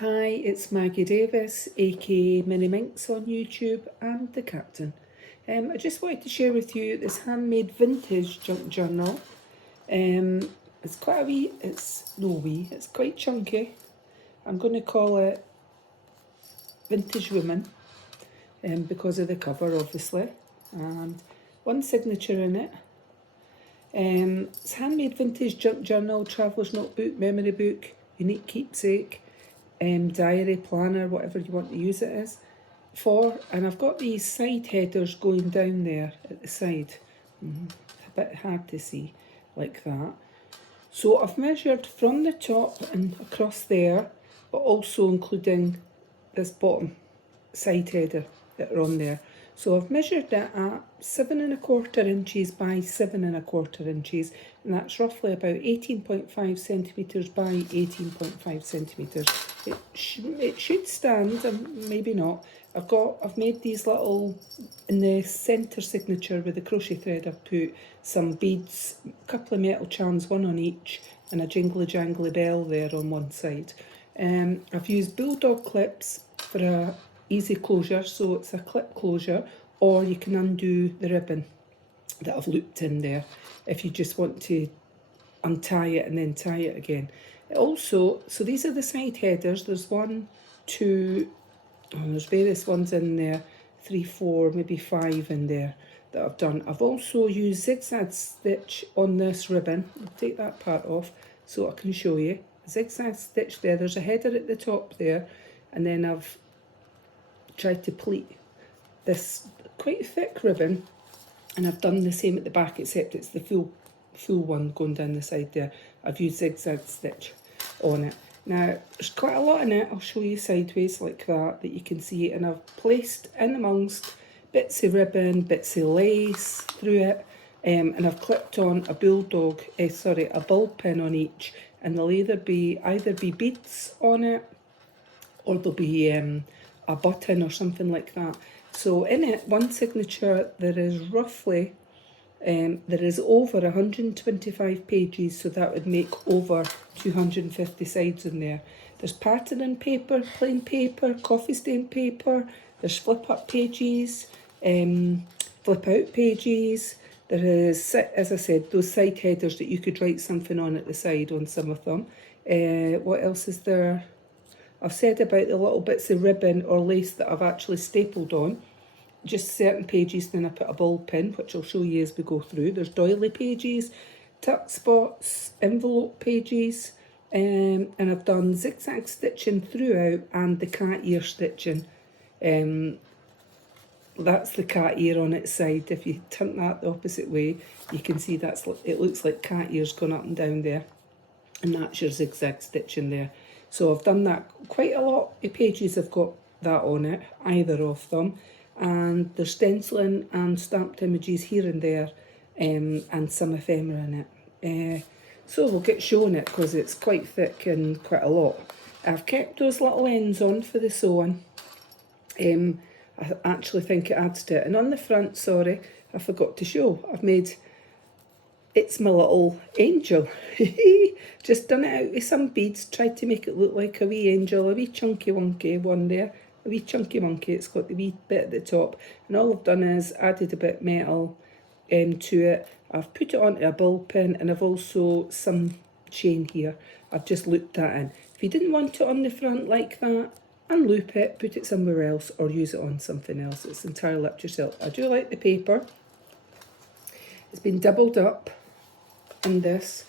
Hi, it's Maggie Davis, aka Mini Minx on YouTube and the Captain. I just wanted to share with you this handmade vintage junk journal. It's quite a wee, it's quite chunky. I'm going to call it Vintage Woman because of the cover, obviously, and one signature in it. It's handmade vintage junk journal, traveller's notebook, memory book, unique keepsake, diary, planner, whatever you want to use it as for. And I've got these side headers going down there at the side. A bit hard to see like that. So I've measured from the top and across there, but also including this bottom side header that are on there. So I've measured it at 7¼ inches by 7¼ inches, and that's roughly about 18.5 centimetres by 18.5 centimetres. It should stand, and maybe not. I've made these little, in the centre signature with the crochet thread, I've put some beads, a couple of metal charms, one on each, and a jingly jangly bell there on one side. I've used bulldog clips for a easy closure, so it's a clip closure, or you can undo the ribbon that I've looped in there if you just want to untie it and then tie it again. Also, so these are the side headers. There's one, two, there's various ones in there, 3, 4, maybe 5 in there that I've done. I've also used zigzag stitch on this ribbon. I'll take that part off so I can show you. Zigzag stitch there, there's a header at the top there, and then I've tried to pleat this quite thick ribbon, and I've done the same at the back, except it's the full one going down the side there. I've used zigzag stitch on it. Now there's quite a lot in it. I'll show you sideways like that you can see, and I've placed in amongst bits of ribbon, bits of lace through it, and I've clipped on a a bulb pin on each, and there'll either be beads on it, or there'll be a button or something like that. So in it, one signature, there is roughly, there is over 125 pages, so that would make over 250 sides in there. There's patterning paper, plain paper, coffee stain paper, there's flip up pages, flip out pages. There is, as I said, those side headers that you could write something on at the side on some of them. What else is there? I've said about the little bits of ribbon or lace that I've actually stapled on. Just certain pages, then I put a bulb pin, which I'll show you as we go through. There's doily pages, tuck spots, envelope pages, and I've done zigzag stitching throughout and the cat ear stitching. That's the cat ear on its side. If you turn that the opposite way, you can see it looks like cat ears going up and down there, and that's your zigzag stitching there. So I've done that. Quite a lot of pages have got that on it, either of them. And there's stenciling and stamped images here and there, and some ephemera in it. So we'll get showing it because it's quite thick and quite a lot. I've kept those little ends on for the sewing. I actually think it adds to it. And on the front, sorry, I forgot to show. It's my little angel. Just done it out with some beads, tried to make it look like a wee angel, a wee chunky wonky one there, a wee chunky monkey. It's got the wee bit at the top, and all I've done is added a bit metal to it. I've put it onto a bulb pin, and I've also some chain here. I've just looped that in. If you didn't want it on the front like that, unloop it, put it somewhere else, or use it on something else. It's entirely up to yourself. I do like the paper. It's been doubled up in this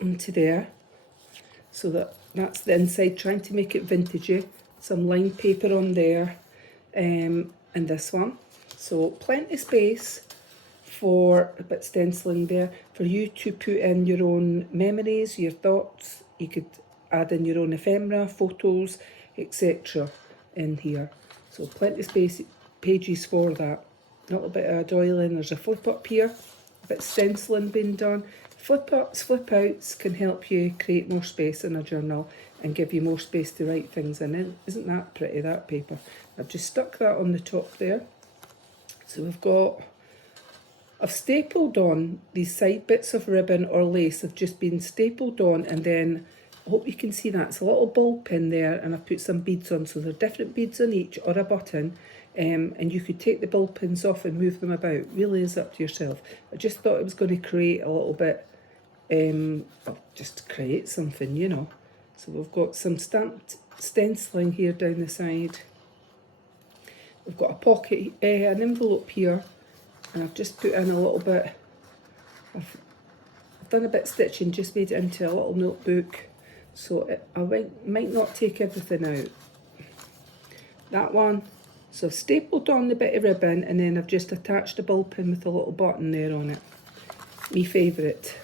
into there, so that's the inside, trying to make it vintagey. Some lined paper on there, and this one. So plenty of space for a bit stenciling there for you to put in your own memories, your thoughts. You could add in your own ephemera, photos, etc. in here. So plenty of space, pages for that. A little bit of doily, and there's a flip up here, a bit of stenciling being done. Flip ups, flip outs can help you create more space in a journal and give you more space to write things in. Isn't that pretty, that paper? I've just stuck that on the top there. So I've stapled on these side bits of ribbon or lace. Have just been stapled on, and then I hope you can see that. It's a little ball pin there, and I've put some beads on, so there are different beads on each, or a button, and you could take the ball pins off and move them about. Really is up to yourself. I just thought it was going to create a little bit, well, just to create something, you know. So we've got some stamped stenciling here down the side. We've got a pocket, an envelope here, and I've just put in a little bit. I've done a bit of stitching, just made it into a little notebook, so I might not take everything out. That one, so I've stapled on the bit of ribbon, and then I've just attached a ball pin with a little button there on it. Me favourite.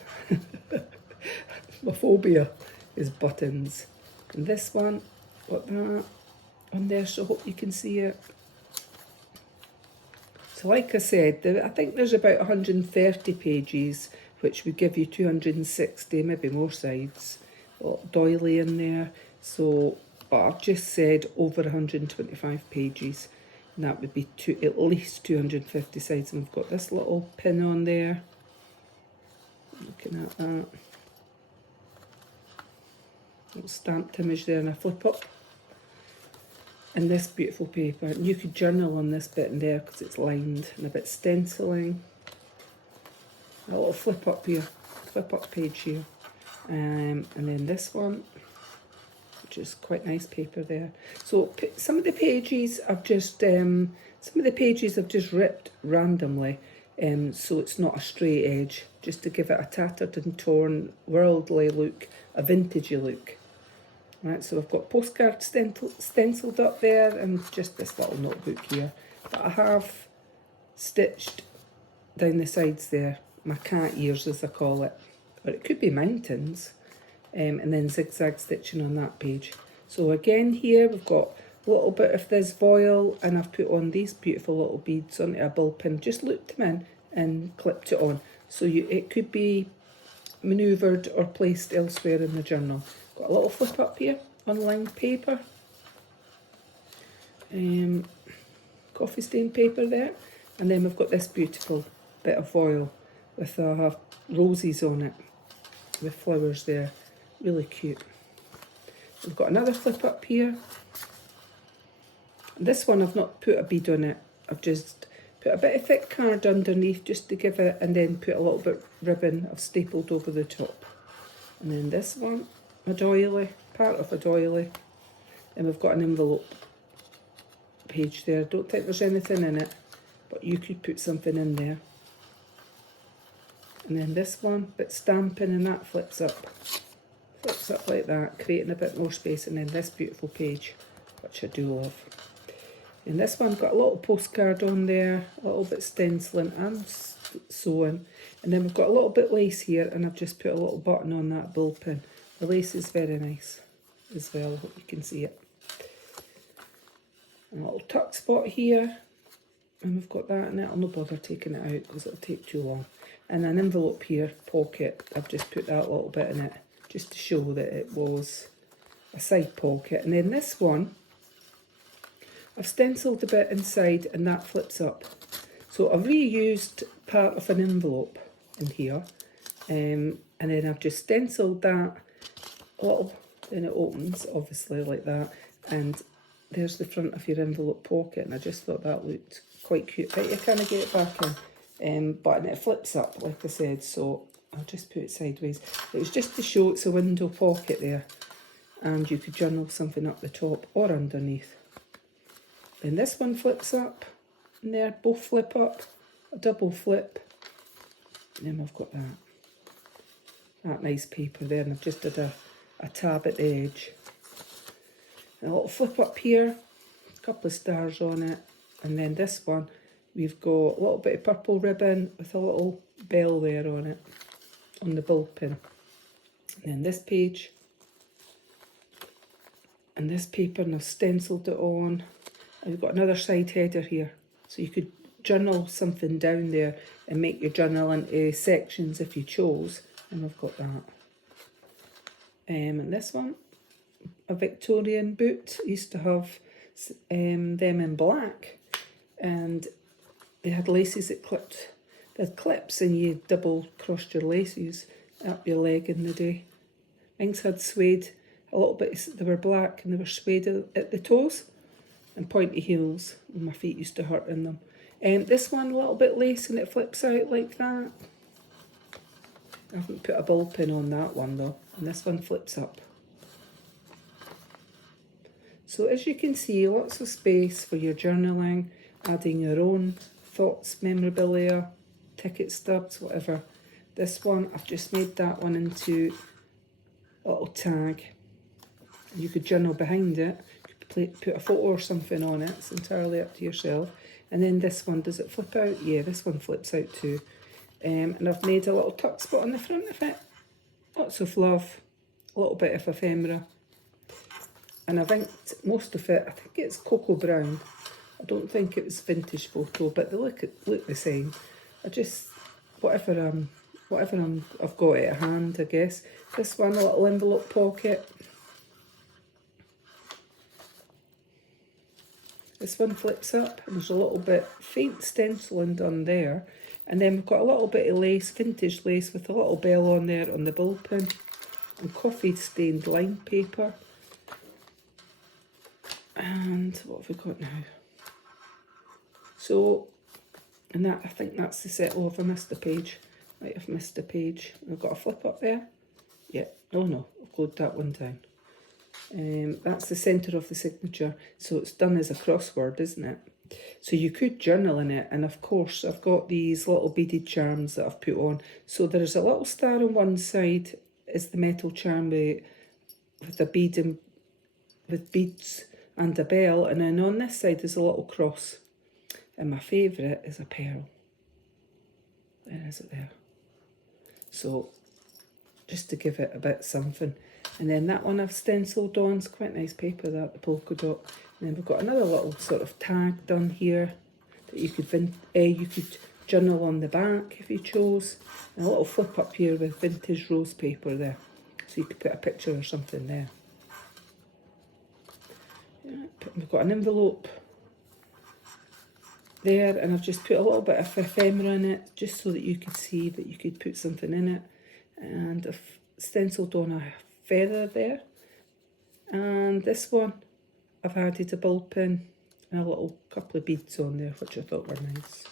My phobia is buttons. And this one, got that on there, so I hope you can see it. So like I said, I think there's about 130 pages, which would give you 260, maybe more sides. A little doily in there. So I've just said over 125 pages, and that would be at least 250 sides. And we've got this little pin on there. Looking at that. Little stamped image there, and a flip up. And this beautiful paper, and you could journal on this bit in there because it's lined, and a bit stenciling. A little flip up here, flip up page here, and then this one, which is quite nice paper there. So some of the pages I've just ripped randomly, so it's not a straight edge, just to give it a tattered and torn, worldly look, a vintagey look. Right, so I've got postcard stenciled up there, and just this little notebook here. But I have stitched down the sides there, my cat ears as I call it, or it could be mountains, and then zigzag stitching on that page. So again here we've got a little bit of this foil, and I've put on these beautiful little beads onto a ball pin, just looped them in and clipped it on. So it could be manoeuvred or placed elsewhere in the journal. Got a little flip up here on lined paper, coffee stain paper there, and then we've got this beautiful bit of foil with roses on it, with flowers there, really cute. We've got another flip up here. This one I've not put a bead on it, I've just put a bit of thick card underneath just to give it, and then put a little bit of ribbon I've stapled over the top. And then this one, a doily, part of a doily, and we've got an envelope page there. Don't think there's anything in it, but you could put something in there. And then this one, bit stamping, and that flips up like that, creating a bit more space. And then this beautiful page, which I do love. And this one got a little postcard on there, a little bit stenciling and sewing, and then we've got a little bit lace here, and I've just put a little button on that ball pin. The lace is very nice as well, I hope you can see it. A little tuck spot here, and we've got that in it. I'll not bother taking it out because it'll take too long. And an envelope here, pocket, I've just put that little bit in it just to show that it was a side pocket. And then this one, I've stenciled a bit inside, and that flips up. So I've reused part of an envelope in here, and then I've just stenciled that little, then it opens obviously like that, and there's the front of your envelope pocket, and I just thought that looked quite cute. Right, you kind of get it back in, but it flips up like I said, so I'll just put it sideways. It was just to show it's a window pocket there, and you could journal something up the top or underneath. Then this one flips up, and there, both flip up, a double flip, and then we've got that nice paper there, and I've just did a tab at the edge. And a little flip up here, a couple of stars on it, and then this one, we've got a little bit of purple ribbon with a little bell there on it, on the ball pin. And then this page, and this paper, and I've stenciled it on. And we've got another side header here, so you could journal something down there and make your journal into sections if you chose. And we've got that. And this one, a Victorian boot. I used to have them in black, and they had laces that clipped. They had clips, and you double crossed your laces up your leg in the day. Minx had suede, a little bit, they were black and they were suede at the toes and pointy heels. My feet used to hurt in them. This one, a little bit lace and it flips out like that. I haven't put a ball pin on that one though, and this one flips up. So as you can see, lots of space for your journaling, adding your own thoughts, memorabilia, ticket stubs, whatever. This one, I've just made that one into a little tag. You could journal behind it, you could put a photo or something on it, it's entirely up to yourself. And then this one, does it flip out? Yeah, this one flips out too. And I've made a little tuck spot on the front of it. Lots of love, a little bit of ephemera. And I've inked most of it, I think it's cocoa brown. I don't think it was vintage photo, but they look the same. I just, whatever I've got at hand, I guess. This one, a little envelope pocket. This one flips up, and there's a little bit faint stenciling done there. And then we've got a little bit of lace, vintage lace, with a little bell on there on the ball pin. And coffee stained line paper. And what have we got now? So, and that, I think that's the set. Oh, have I missed a page? Might have missed a page. We've got a flip up there. Yeah, oh no, I've glued that one down. That's the centre of the signature. So it's done as a crossword, isn't it? So you could journal in it. And of course, I've got these little beaded charms that I've put on. So there's a little star on one side, is the metal charm with a bead and with beads and a bell, and then on this side is a little cross. And my favourite is a pearl. There is it there. So just to give it a bit something. And then that one I've stenciled on. It's quite nice paper, that, the polka dot. And then we've got another little sort of tag done here that you could journal on the back if you chose. And a little flip up here with vintage rose paper there. So you could put a picture or something there. We've got an envelope there, and I've just put a little bit of ephemera in it just so that you could see that you could put something in it. And I've stenciled on a feather there. And this one, I've added a ball pin and a little couple of beads on there, which I thought were nice.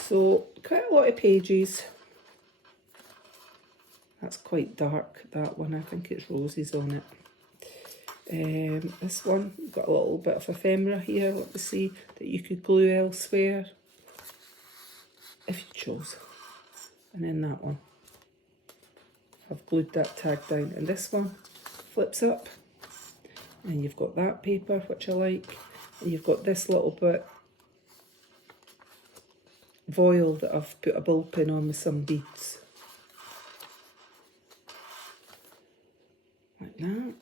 So quite a lot of pages. That's quite dark, that one. I think it's roses on it. This one, got a little bit of ephemera here, let me see, that you could glue elsewhere if you chose. And then that one, I've glued that tag down. And this one flips up, and you've got that paper, which I like, and you've got this little bit voile that I've put a ball pin on with some beads. Like that.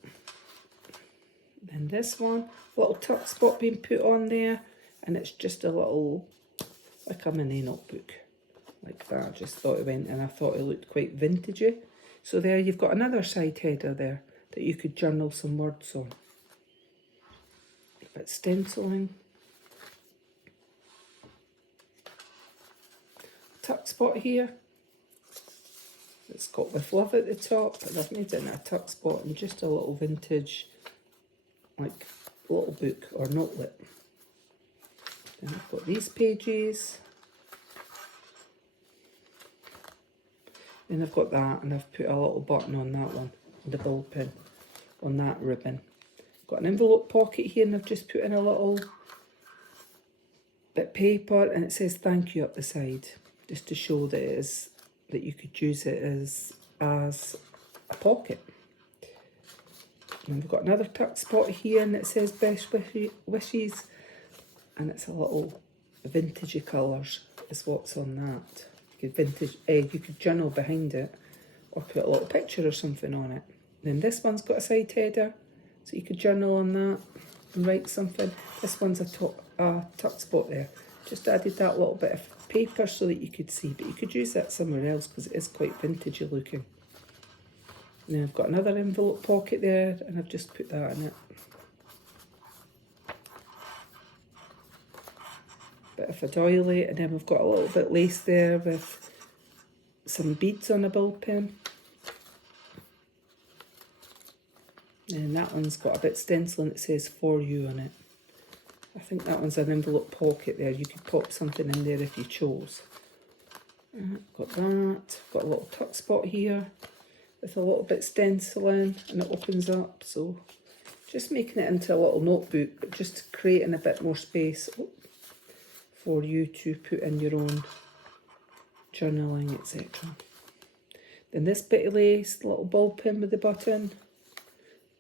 And this one, little tuck spot being put on there, and it's just a little, like a mini notebook, like that. I just thought it went, and I thought it looked quite vintagey. So there you've got another side header there that you could journal some words on. A bit stenciling. Tuck spot here. It's got with love at the top, and I've made it in a tuck spot and just a little vintage, like little book or notelet. Then I've got these pages. Then I've got that, and I've put a little button on that one, the ball pin on that ribbon. Got an envelope pocket here, and I've just put in a little bit of paper, and it says thank you up the side, just to show that it is, that you could use it as a pocket. And we've got another tuck spot here, and it says best wishes, and it's a little vintagey colours is what's on that. You could journal behind it, or put a little picture or something on it. Then this one's got a side header, so you could journal on that and write something. This one's a tuck spot there. Just added that little bit of paper so that you could see, but you could use that somewhere else because it is quite vintagey looking. And then I've got another envelope pocket there, and I've just put that in it. Bit of a doily, and then we've got a little bit of lace there with some beads on a ball pin. And that one's got a bit stenciling that says "For You" on it. I think that one's an envelope pocket there. You could pop something in there if you chose. Got that. Got a little tuck spot here with a little bit stenciling, and it opens up. So just making it into a little notebook, but just creating a bit more space for you to put in your own journaling, etc. Then this bit of lace, the little ball pin with the button.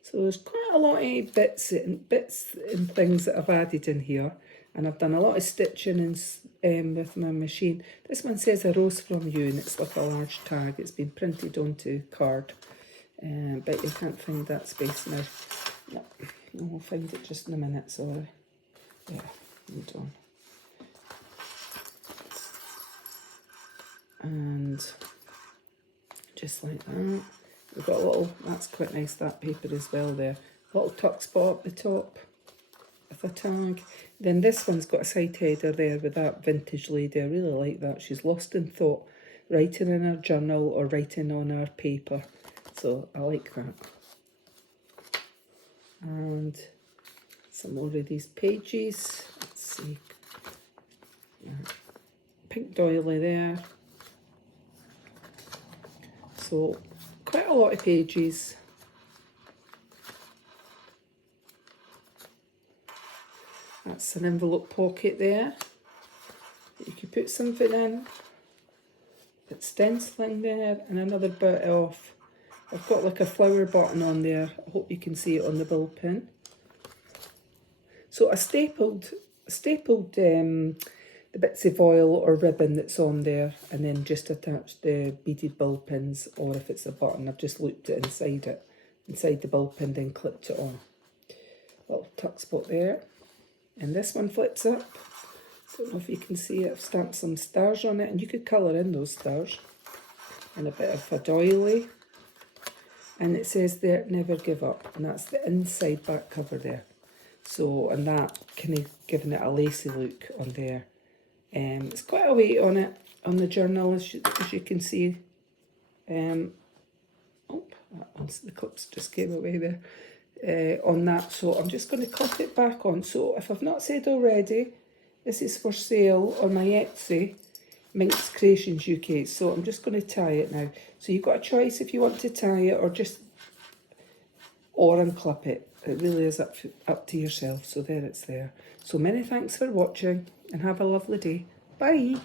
So there's quite a lot of bits and things that I've added in here, and I've done a lot of stitching with my machine. This one says "A Rose from You," and it's like a large tag. It's been printed onto card, but you can't find that space now. No, I'll find it just in a minute. Sorry. Yeah, hold on. And just like that. We've got a little, that's quite nice, that paper as well there. A little tuck spot at the top with a tag. Then this one's got a side header there with that vintage lady. I really like that. She's lost in thought, writing in her journal or writing on her paper. So I like that. And some more of these pages. Let's see. Pink doily there. So quite a lot of pages. That's an envelope pocket there. You could put something in. It's stenciling there, and another bit of, I've got like a flower button on there. I hope you can see it on the ball pin. So I stapled the bits of oil or ribbon that's on there, and then just attached the beaded ball pins, or if it's a button, I've just looped it inside the ball pin, then clipped it on. Little tuck spot there. And this one flips up. Don't know if you can see it. I've stamped some stars on it, and you could colour in those stars. And a bit of a doily. And it says there, "Never Give Up," and that's the inside back cover there. So, and that kind of giving it a lacy look on there. It's quite a weight on it, on the journal, as you can see. The clips just came away there on that. So I'm just going to clip it back on. So if I've not said already, this is for sale on my Etsy, MinxCreationsUK. So I'm just going to tie it now. So you've got a choice if you want to tie it or unclip it. It really is up to yourself. So there it's there. So many thanks for watching, and have a lovely day. Bye.